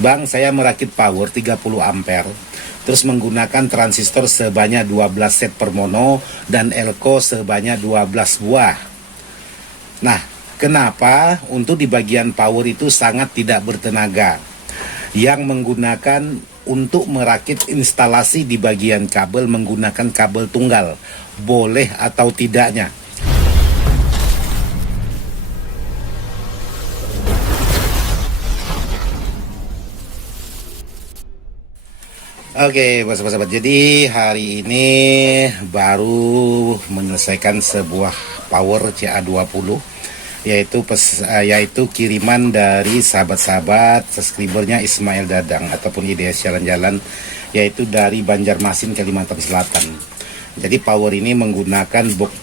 Bang, saya merakit power 30 ampere, terus menggunakan transistor sebanyak 12 set per mono dan elko sebanyak 12 buah. Nah, kenapa untuk di bagian power itu sangat tidak bertenaga? Yang menggunakan untuk merakit instalasi di bagian kabel menggunakan kabel tunggal, boleh atau tidaknya? Oke, sahabat-sahabat, jadi hari ini baru menyelesaikan sebuah power CA20, yaitu kiriman dari sahabat-sahabat subscribernya Ismail Dadang ataupun IDS Jalan-Jalan, yaitu dari Banjarmasin, Kalimantan Selatan. Jadi power ini menggunakan box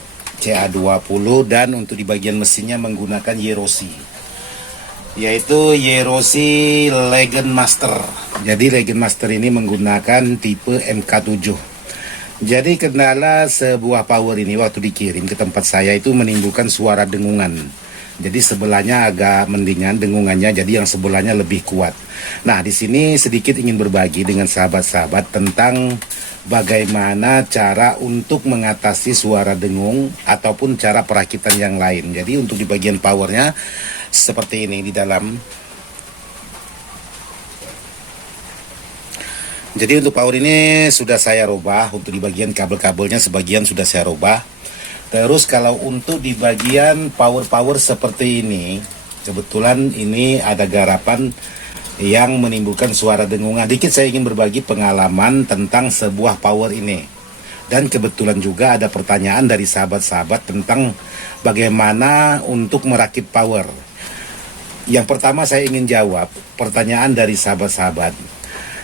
CA20 dan untuk di bagian mesinnya menggunakan Yerosi, yaitu Yerosi Legend Master. Jadi Legend Master ini menggunakan tipe MK7. Jadi kendala sebuah power ini waktu dikirim ke tempat saya itu menimbulkan suara dengungan. Jadi sebelahnya agak mendingan dengungannya, jadi yang sebelahnya lebih kuat. Nah, di sini sedikit ingin berbagi dengan sahabat-sahabat tentang bagaimana cara untuk mengatasi suara dengung ataupun cara perakitan yang lain. Jadi untuk di bagian powernya seperti ini di dalam. Jadi untuk power ini sudah saya rubah, untuk di bagian kabel-kabelnya sebagian sudah saya rubah. Terus kalau untuk di bagian power seperti ini, kebetulan ini ada garapan yang menimbulkan suara dengungan. Dikit saya ingin berbagi pengalaman tentang sebuah power ini. Dan kebetulan juga ada pertanyaan dari sahabat-sahabat tentang bagaimana untuk merakit power. Yang pertama saya ingin jawab pertanyaan dari sahabat-sahabat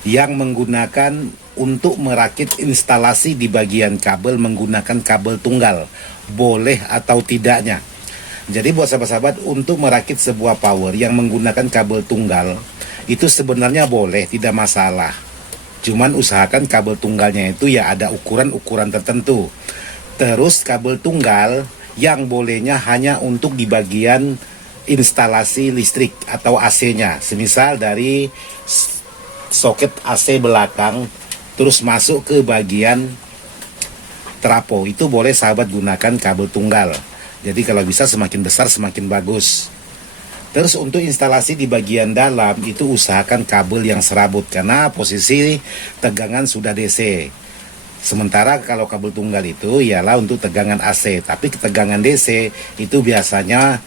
yang menggunakan untuk merakit instalasi di bagian kabel menggunakan kabel tunggal, boleh atau tidaknya? Jadi buat sahabat-sahabat, untuk merakit sebuah power yang menggunakan kabel tunggal itu sebenarnya boleh, tidak masalah. Cuman usahakan kabel tunggalnya itu ya ada ukuran-ukuran tertentu. Terus kabel tunggal yang bolehnya hanya untuk di bagian instalasi listrik atau AC-nya, semisal dari soket AC belakang terus masuk ke bagian trapo, itu boleh sahabat gunakan kabel tunggal. Jadi kalau bisa semakin besar semakin bagus. Terus untuk instalasi di bagian dalam itu usahakan kabel yang serabut karena posisi tegangan sudah DC. Sementara kalau kabel tunggal itu ialah untuk tegangan AC, tapi ketegangan DC itu biasanya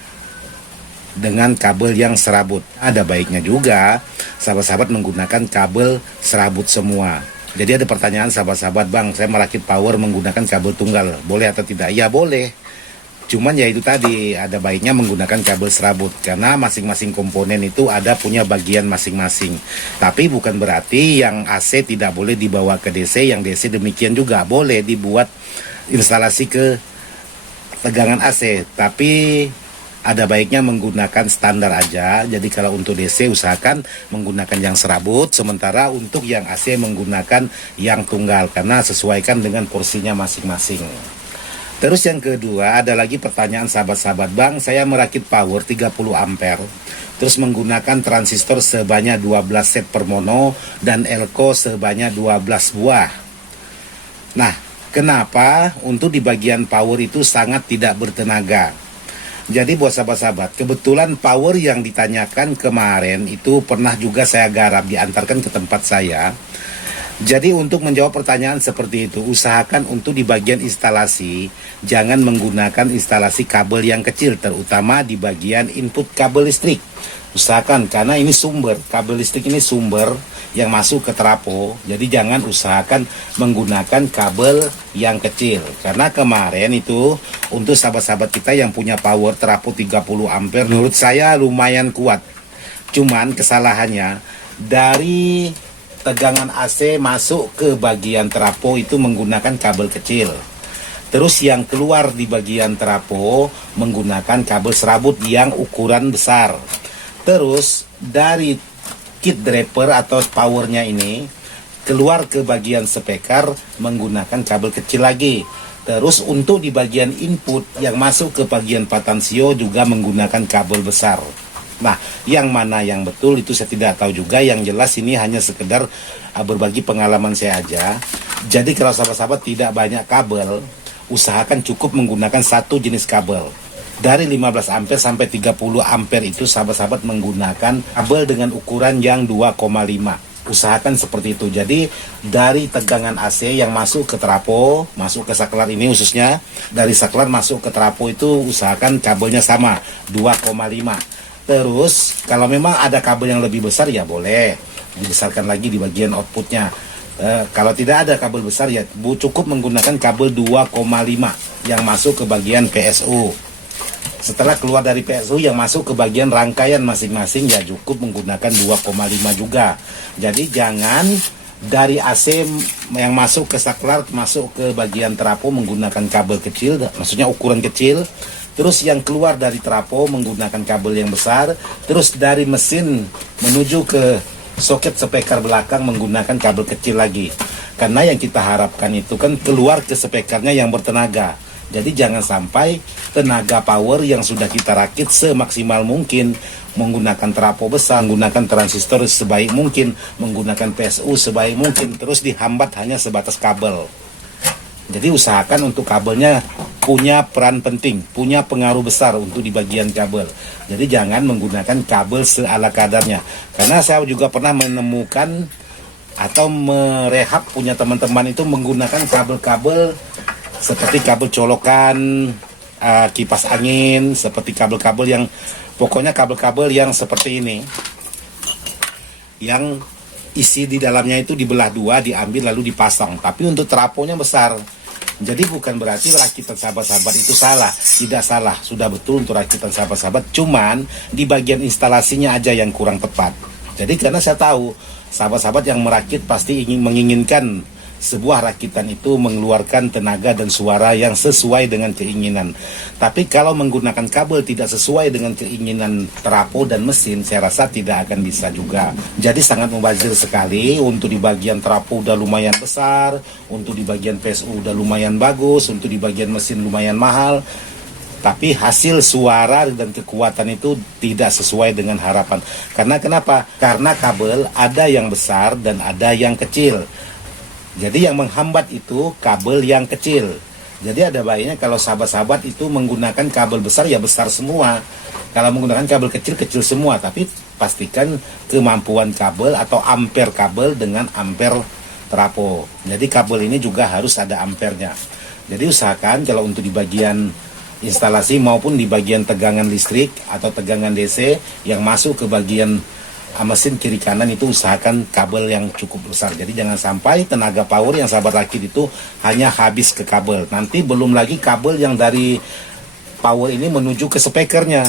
dengan kabel yang serabut. Ada baiknya juga sahabat-sahabat menggunakan kabel serabut semua. Jadi ada pertanyaan sahabat-sahabat, Bang, saya merakit power menggunakan kabel tunggal, boleh atau tidak? Ya boleh. Cuman ya itu tadi, ada baiknya menggunakan kabel serabut karena masing-masing komponen itu ada punya bagian masing-masing. Tapi bukan berarti yang AC tidak boleh dibawa ke DC, yang DC demikian juga boleh dibuat instalasi ke tegangan AC, tapi ada baiknya menggunakan standar aja. Jadi kalau untuk DC usahakan menggunakan yang serabut, sementara untuk yang AC menggunakan yang tunggal karena sesuaikan dengan porsinya masing-masing. Terus yang kedua, ada lagi pertanyaan sahabat-sahabat, Bang, saya merakit power 30 ampere, terus menggunakan transistor sebanyak 12 set per mono dan elko sebanyak 12 buah. Nah, kenapa untuk di bagian power itu sangat tidak bertenaga? Jadi buat sahabat-sahabat, kebetulan power yang ditanyakan kemarin itu pernah juga saya garap, diantarkan ke tempat saya. Jadi untuk menjawab pertanyaan seperti itu, usahakan untuk di bagian instalasi jangan menggunakan instalasi kabel yang kecil, terutama di bagian input kabel listrik. Usahakan, karena ini sumber, kabel listrik ini sumber yang masuk ke trapo, jadi jangan usahakan menggunakan kabel yang kecil. Karena kemarin itu untuk sahabat-sahabat kita yang punya power trapo 30 ampere, menurut saya lumayan kuat. Cuman kesalahannya dari tegangan AC masuk ke bagian trapo itu menggunakan kabel kecil. Terus yang keluar di bagian trapo menggunakan kabel serabut yang ukuran besar. Terus dari kit draper atau powernya ini keluar ke bagian speaker menggunakan kabel kecil lagi. Terus untuk di bagian input yang masuk ke bagian patansio juga menggunakan kabel besar. Nah, yang mana yang betul itu saya tidak tahu juga. Yang jelas ini hanya sekedar berbagi pengalaman saya aja. Jadi kalau sahabat-sahabat tidak banyak kabel, usahakan cukup menggunakan satu jenis kabel. Dari 15 ampere sampai 30 ampere itu sahabat-sahabat menggunakan kabel dengan ukuran yang 2,5. Usahakan seperti itu. Jadi dari tegangan AC yang masuk ke trafo, masuk ke saklar ini khususnya, dari saklar masuk ke trafo itu usahakan kabelnya sama 2,5. Terus kalau memang ada kabel yang lebih besar ya boleh dibesarkan lagi di bagian outputnya. Kalau tidak ada kabel besar ya cukup menggunakan kabel 2,5 yang masuk ke bagian PSU. Setelah keluar dari PSU yang masuk ke bagian rangkaian masing-masing ya cukup menggunakan 2,5 juga. Jadi jangan dari AC yang masuk ke saklar masuk ke bagian trafo menggunakan kabel kecil, maksudnya ukuran kecil. Terus yang keluar dari trafo menggunakan kabel yang besar. Terus dari mesin menuju ke soket speaker belakang menggunakan kabel kecil lagi. Karena yang kita harapkan itu kan keluar ke speakernya yang bertenaga. Jadi jangan sampai tenaga power yang sudah kita rakit semaksimal mungkin, menggunakan trafo besar, menggunakan transistor sebaik mungkin, menggunakan PSU sebaik mungkin, terus dihambat hanya sebatas kabel. Jadi usahakan untuk kabelnya punya peran penting, punya pengaruh besar untuk di bagian kabel. Jadi jangan menggunakan kabel seala kadarnya. Karena saya juga pernah menemukan atau merehab punya teman-teman itu menggunakan kabel-kabel seperti kabel colokan kipas angin, seperti kabel-kabel yang pokoknya kabel-kabel yang seperti ini, yang isi di dalamnya itu dibelah dua, diambil lalu dipasang. Tapi untuk trafonya besar. Jadi bukan berarti rakitan sahabat-sahabat itu salah, tidak salah, sudah betul untuk rakitan sahabat-sahabat. Cuman di bagian instalasinya aja yang kurang tepat. Jadi karena saya tahu sahabat-sahabat yang merakit pasti menginginkan sebuah rakitan itu mengeluarkan tenaga dan suara yang sesuai dengan keinginan. Tapi kalau menggunakan kabel tidak sesuai dengan keinginan trafo dan mesin, saya rasa tidak akan bisa juga. Jadi sangat mubazir sekali. Untuk di bagian trafo udah lumayan besar, untuk di bagian PSU udah lumayan bagus, untuk di bagian mesin lumayan mahal. Tapi hasil suara dan kekuatan itu tidak sesuai dengan harapan. Karena kenapa? Karena kabel ada yang besar dan ada yang kecil. Jadi yang menghambat itu kabel yang kecil. Jadi ada baiknya kalau sahabat-sahabat itu menggunakan kabel besar ya besar semua. Kalau menggunakan kabel kecil, kecil semua. Tapi pastikan kemampuan kabel atau ampere kabel dengan ampere trafo. Jadi kabel ini juga harus ada ampernya. Jadi usahakan kalau untuk di bagian instalasi maupun di bagian tegangan listrik atau tegangan DC yang masuk ke bagian mesin kiri kanan itu usahakan kabel yang cukup besar. Jadi jangan sampai tenaga power yang sahabat rakit itu hanya habis ke kabel. Nanti belum lagi kabel yang dari power ini menuju ke speakernya.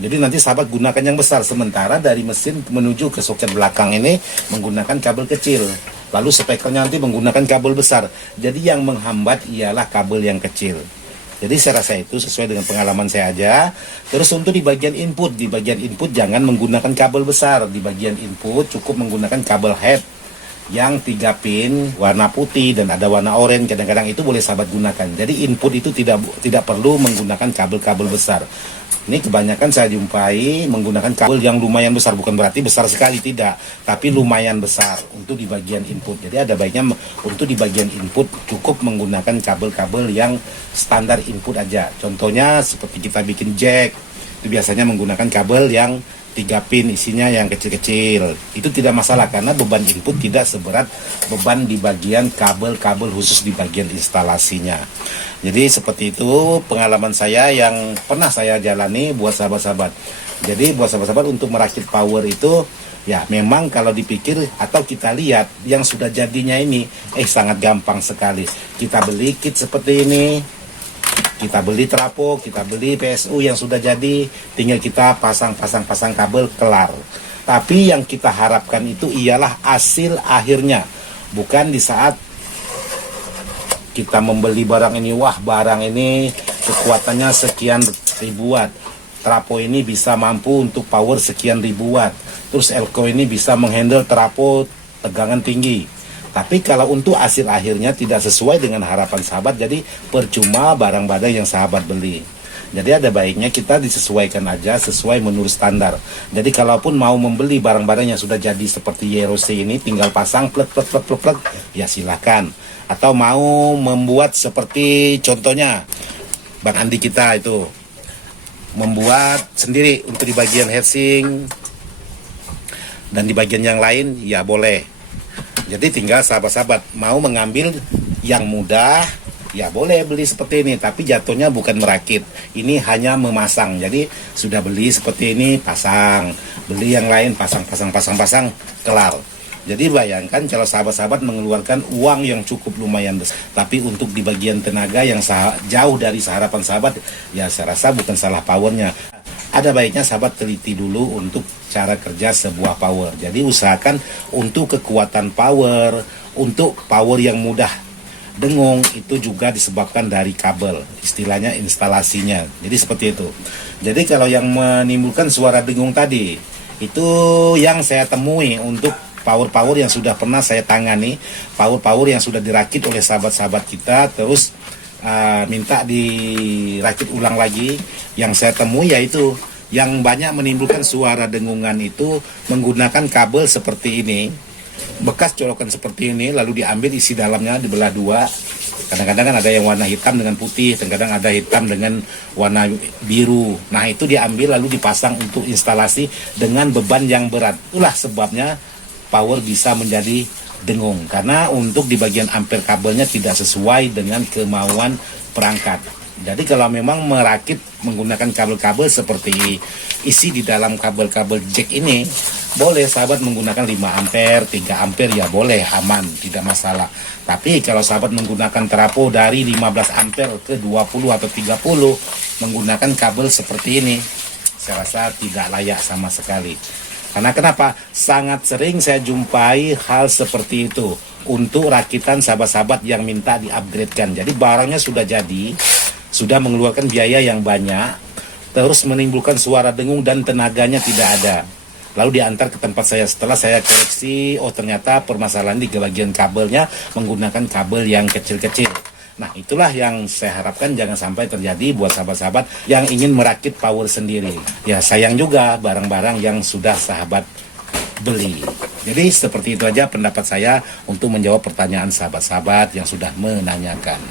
Jadi nanti sahabat gunakan yang besar, sementara dari mesin menuju ke soket belakang ini menggunakan kabel kecil. Lalu speakernya nanti menggunakan kabel besar. Jadi yang menghambat ialah kabel yang kecil. Jadi saya rasa itu sesuai dengan pengalaman saya aja. Terus untuk di bagian input jangan menggunakan kabel besar. Di bagian input cukup menggunakan kabel head yang 3 pin warna putih dan ada warna oranye. Kadang-kadang itu boleh sahabat gunakan. Jadi input itu tidak perlu menggunakan kabel-kabel besar. Ini kebanyakan saya jumpai menggunakan kabel yang lumayan besar, bukan berarti besar sekali, tidak, tapi lumayan besar untuk di bagian input. Jadi ada baiknya untuk di bagian input cukup menggunakan kabel-kabel yang standar input aja. Contohnya seperti kita bikin jack, itu biasanya menggunakan kabel yang 3 pin isinya yang kecil-kecil. Itu tidak masalah karena beban input tidak seberat beban di bagian kabel-kabel khusus di bagian instalasinya. Jadi seperti itu pengalaman saya yang pernah saya jalani buat sahabat-sahabat. Jadi buat sahabat-sahabat untuk merakit power itu ya memang kalau dipikir atau kita lihat yang sudah jadinya ini sangat gampang sekali. Kita beli kit seperti ini, kita beli trafo, kita beli PSU yang sudah jadi, tinggal kita pasang kabel, kelar. Tapi yang kita harapkan itu ialah hasil akhirnya, bukan di saat kita membeli barang ini, wah barang ini kekuatannya sekian ribu watt, trafo ini bisa mampu untuk power sekian ribu watt, terus elko ini bisa menghandle trafo tegangan tinggi. Tapi kalau untuk hasil akhirnya tidak sesuai dengan harapan sahabat, jadi percuma barang-barang yang sahabat beli. Jadi ada baiknya kita disesuaikan aja sesuai menurut standar. Jadi kalaupun mau membeli barang-barang yang sudah jadi seperti YROC ini, tinggal pasang plek plek plek plek plek, ya silakan. Atau mau membuat seperti contohnya Bang Andi kita itu membuat sendiri untuk di bagian heatsink dan di bagian yang lain, ya boleh. Jadi tinggal sahabat-sahabat mau mengambil yang mudah, ya boleh beli seperti ini. Tapi jatuhnya bukan merakit, ini hanya memasang. Jadi sudah beli seperti ini, pasang. Beli yang lain, pasang, kelar. Jadi bayangkan kalau sahabat-sahabat mengeluarkan uang yang cukup lumayan besar, tapi untuk di bagian tenaga yang jauh dari harapan sahabat, ya saya rasa bukan salah powernya. Ada baiknya sahabat teliti dulu untuk cara kerja sebuah power. Jadi usahakan untuk kekuatan power, untuk power yang mudah dengung, itu juga disebabkan dari kabel, istilahnya instalasinya. Jadi seperti itu. Jadi kalau yang menimbulkan suara dengung tadi, itu yang saya temui untuk power-power yang sudah pernah saya tangani, power-power yang sudah dirakit oleh sahabat-sahabat kita, terus minta dirakit ulang lagi. Yang saya temui yaitu yang banyak menimbulkan suara dengungan itu menggunakan kabel seperti ini, bekas colokan seperti ini, lalu diambil isi dalamnya dibelah dua. Kadang-kadang kan ada yang warna hitam dengan putih, kadang-kadang ada hitam dengan warna biru. Nah itu diambil lalu dipasang untuk instalasi dengan beban yang berat. Itulah sebabnya power bisa menjadi dengung, karena untuk di bagian ampere kabelnya tidak sesuai dengan kemauan perangkat. Jadi kalau memang merakit menggunakan kabel-kabel seperti isi di dalam kabel-kabel jack ini, boleh sahabat menggunakan 5 ampere, 3 ampere, ya boleh, aman, tidak masalah. Tapi kalau sahabat menggunakan trafo dari 15 ampere ke 20 atau 30 menggunakan kabel seperti ini, saya rasa tidak layak sama sekali. Karena kenapa? Sangat sering saya jumpai hal seperti itu untuk rakitan sahabat-sahabat yang minta di-upgrade-kan. Jadi barangnya sudah jadi, sudah mengeluarkan biaya yang banyak, terus menimbulkan suara dengung dan tenaganya tidak ada. Lalu diantar ke tempat saya. Setelah saya koreksi, oh ternyata permasalahan di bagian kabelnya menggunakan kabel yang kecil-kecil. Nah itulah yang saya harapkan jangan sampai terjadi buat sahabat-sahabat yang ingin merakit power sendiri. Ya sayang juga barang-barang yang sudah sahabat beli. Jadi seperti itu aja pendapat saya untuk menjawab pertanyaan sahabat-sahabat yang sudah menanyakan.